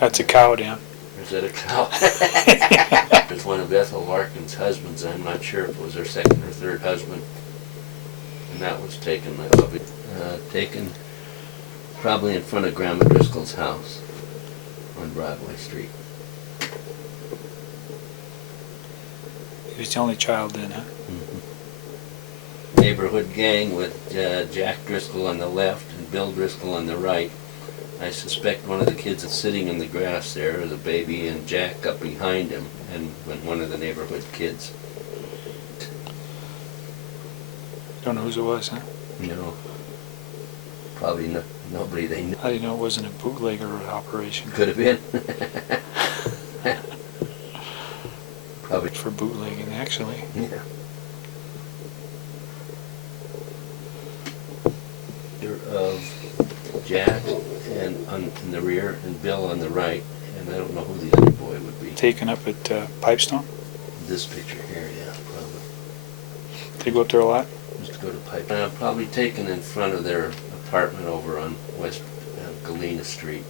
That's a cow, Dan. Or is that a cow? It's one of Ethel Larkin's husbands. I'm not sure if it was her second or third husband. And that was taken, taken probably in front of Grandma Driscoll's house on Broadway Street. He was the only child then, huh? Mm-hmm. Neighborhood gang with Jack Driscoll on the left and Bill Driscoll on the right. I suspect one of the kids is sitting in the grass there, the baby, and Jack up behind him, and when one of the neighborhood kids. Don't know whose it was, huh? No. Probably nobody they knew. How do you know it wasn't a bootlegger operation? Could have been. Probably. For bootlegging, actually. Yeah. Of Jack in the rear and Bill on the right, and I don't know who the other boy would be. Taken up at Pipestone? This picture here, yeah, probably. They go up there a lot? Used to go to Pipe. Probably taken in front of their apartment over on West Galena Street.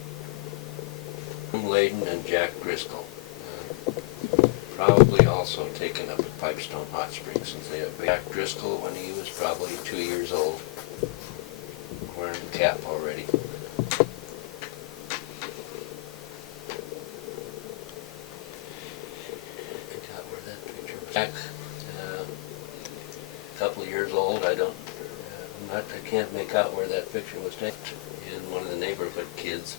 Layden and Jack Driscoll. Probably also taken up at Pipestone Hot Springs, since they have Jack Driscoll when he was probably 2 years old, wearing a cap already. I forgot where that picture was. Jack, a couple of years old. I can't make out where that picture was taken. And one of the neighborhood kids.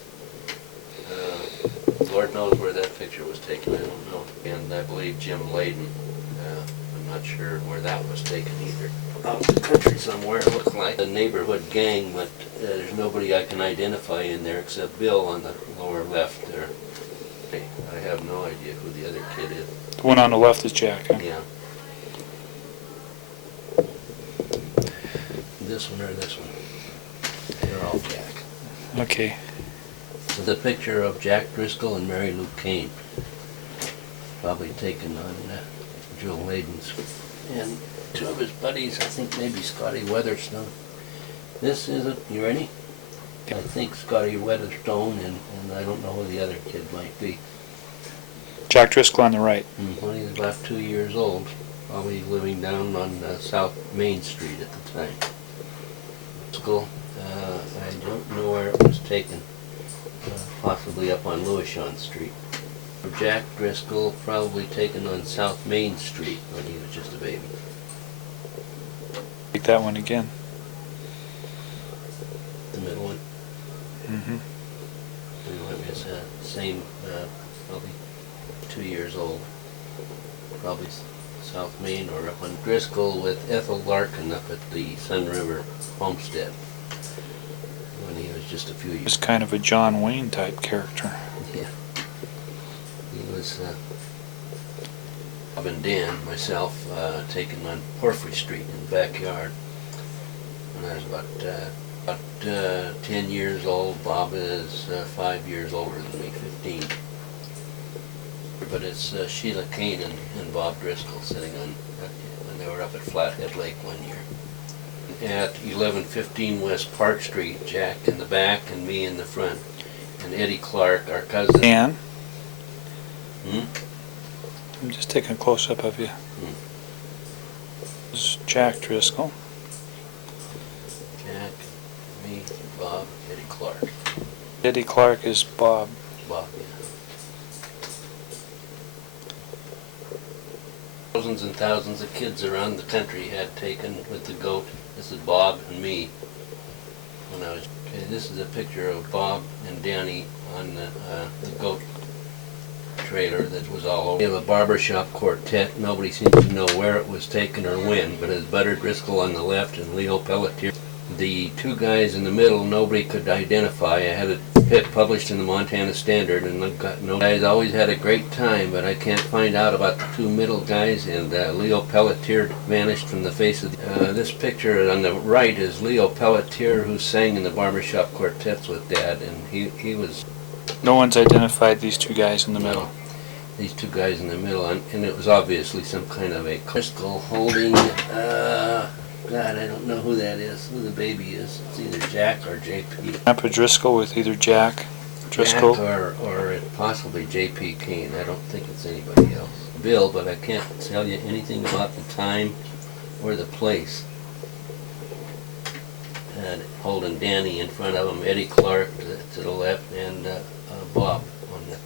Lord knows where that picture was taken, I don't know. And I believe Jim Layden, I'm not sure where that was taken either. Out in the country somewhere, it looks like. A neighborhood gang, but there's nobody I can identify in there except Bill on the lower left there. I have no idea who the other kid is. The one on the left is Jack, huh? Yeah. This one or this one? They're all Jack. Okay. The picture of Jack Driscoll and Mary Lou Kane, probably taken on Joe Layden's, and two of his buddies, I think maybe Scotty Weatherstone. This is it, you ready? I think Scotty Weatherstone, and I don't know who the other kid might be. Jack Driscoll on the right. When he was about 2 years old, probably living down on South Main Street at the time. School, I don't know where it was taken. Possibly up on Lewishon Street. Jack Driscoll probably taken on South Main Street when he was just a baby. Take that one again. The middle one. Mm-hmm. It's same, probably 2 years old. Probably South Main or up on Driscoll with Ethel Larkin up at the Sun River Homestead. When he was just a few years. He was kind of a John Wayne type character. Yeah. He was, Bob and Dan, myself, taken on Porphyry Street in the backyard. When I was about 10 years old. Bob is 5 years older than me, 15. But it's Sheila Kane and Bob Driscoll sitting on, when they were up at Flathead Lake one year. At 1115 West Park Street, Jack in the back and me in the front. And Eddie Clark, our cousin. Dan? I'm just taking a close-up of you. This is Jack Driscoll. Jack, me, Bob, Eddie Clark. Eddie Clark is Bob. Bob, yeah. Thousands and thousands of kids around the country had taken with the goat. This is Bob and me when I was. Okay, this is a picture of Bob and Danny on the goat trailer that was all over. We have a barbershop quartet. Nobody seems to know where it was taken or when, but it's Butter Driscoll on the left and Leo Pelletier. The two guys in the middle, nobody could identify. I had it published in the Montana Standard, and I've got no guys. Always had a great time, but I can't find out about the two middle guys. And Leo Pelletier vanished from the face of the. This picture on the right is Leo Pelletier, who sang in the barbershop quartets with Dad, and he was. No one's identified these two guys in the middle. These two guys in the middle, and it was obviously some kind of a Driscoll holding. God, I don't know who that is, who the baby is. It's either Jack or JP. Grandpa Driscoll with either Jack Driscoll. Or possibly J.P. Kane. I don't think it's anybody else. Bill, but I can't tell you anything about the time or the place. And holding Danny in front of him, Eddie Clark to the left, and Bob on the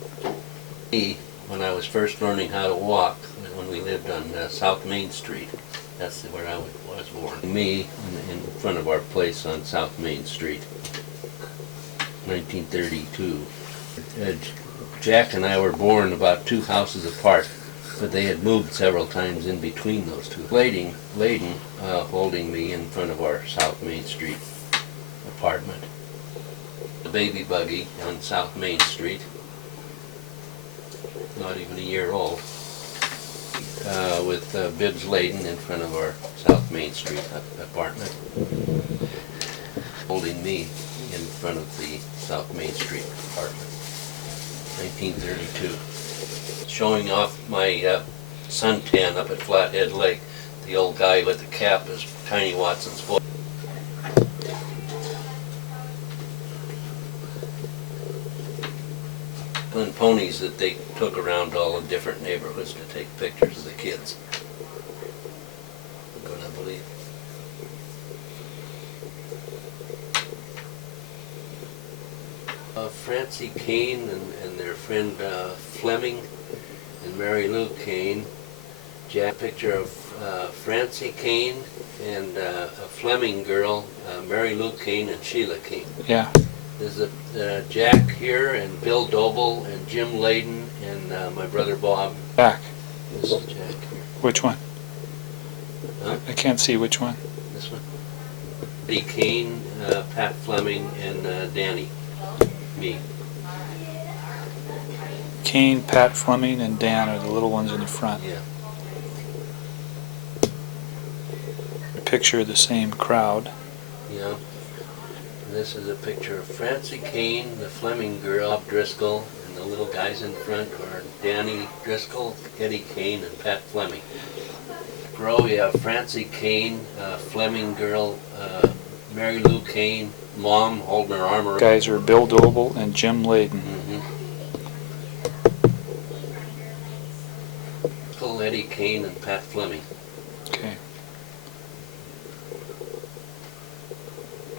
me when I was first learning how to walk when we lived on South Main Street. That's where I was born. Me in front of our place on South Main Street, 1932. Jack and I were born about 2 houses apart, but they had moved several times in between those two. Layden holding me in front of our South Main Street apartment. The baby buggy on South Main Street, not even a year old, with Bibbs Layden in front of our South Main Street apartment, holding me in front of the South Main Street apartment, 1932. Showing off my suntan up at Flathead Lake. The old guy with the cap is Tiny Watson's boy. And ponies that they took around all the different neighborhoods to take pictures of the kids. I'm gonna believe. Francie Kane and their friend Fleming and Mary Lou Kane. Jack, picture of Francie Kane and a Fleming girl, Mary Lou Kane and Sheila Kane. Yeah. There's a Jack here and Bill Doble and Jim Layden and my brother Bob. Jack. This is Jack here. Which one? Huh? I can't see which one. This one. Eddie Kane, Pat Fleming, and Danny. Me. Kane, Pat Fleming, and Dan are the little ones in the front. Yeah. A picture of the same crowd. Yeah. And this is a picture of Francie Kane, the Fleming girl, Bob Driscoll, and the little guys in front are Danny Driscoll, Eddie Kane, and Pat Fleming. Grow, you have Francie Kane, Fleming girl, Mary Lou Kane, Mom holding her arm around. Guys are Bill Doble and Jim Layden. Eddie Kane and Pat Fleming. Okay.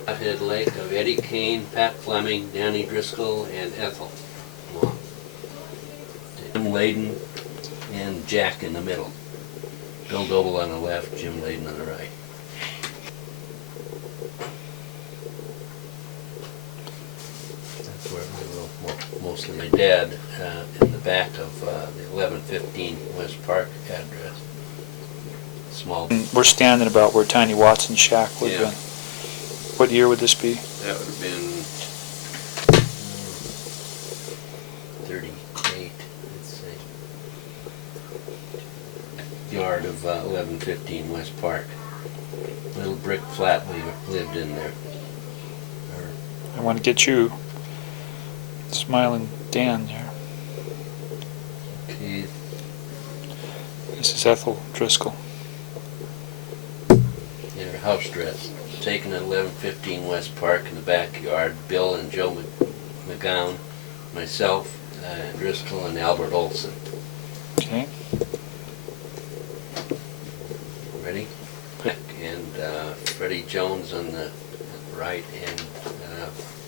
Flathead Lake of Eddie Kane, Pat Fleming, Danny Driscoll, and Ethel. Mom. Jim Layden and Jack in the middle. Bill Doble on the left, Jim Layden on the right. That's where we were mostly. My dad in the back of the 1115 West Park address. Small. And we're standing about where Tiny Watson's shack would have Yeah. been. What year would this be? That would have been 38, let's say. Yard of 1115 West Park. Little brick flat we lived in there. I want to get you. Smiling Dan there. Okay. This is Ethel Driscoll. In her house dress. Taken at 1115 West Park in the backyard. Bill and Joe McGowan, myself, Driscoll, and Albert Olson. Okay. Ready? And Freddie Jones on the right, and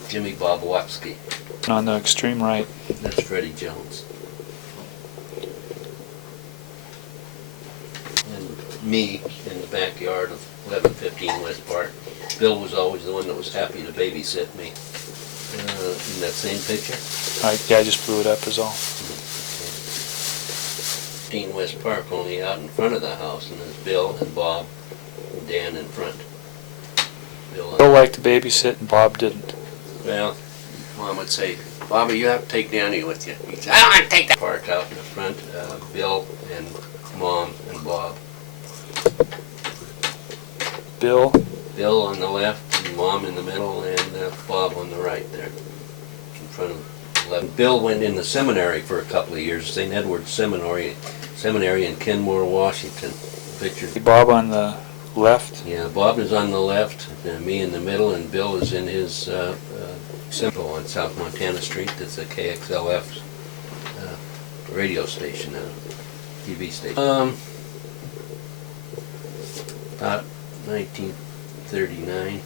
Jimmy Bobwatsky. On the extreme right. That's Freddie Jones. And me in the backyard of 1115 West Park. Bill was always the one that was happy to babysit me. In that same picture? Yeah, I just blew it up is all. 15 West Park, only out in front of the house, and there's Bill and Bob and Dan in front. Bill liked to babysit and Bob didn't. Well, Mom would say, Bobby, you have to take Danny with you. He'd say, I don't want to take that. Park out in the front, Bill and Mom and Bob. Bill? Bill on the left, and Mom in the middle, and Bob on the right there, in front of 11. Bill went in the seminary for a couple of years, St. Edward's Seminary in Kenmore, Washington. Picture. Bob on the left? Yeah, Bob is on the left, me in the middle, and Bill is in his Simple on South Montana Street. That's a KXLF radio station, TV station. About 1939.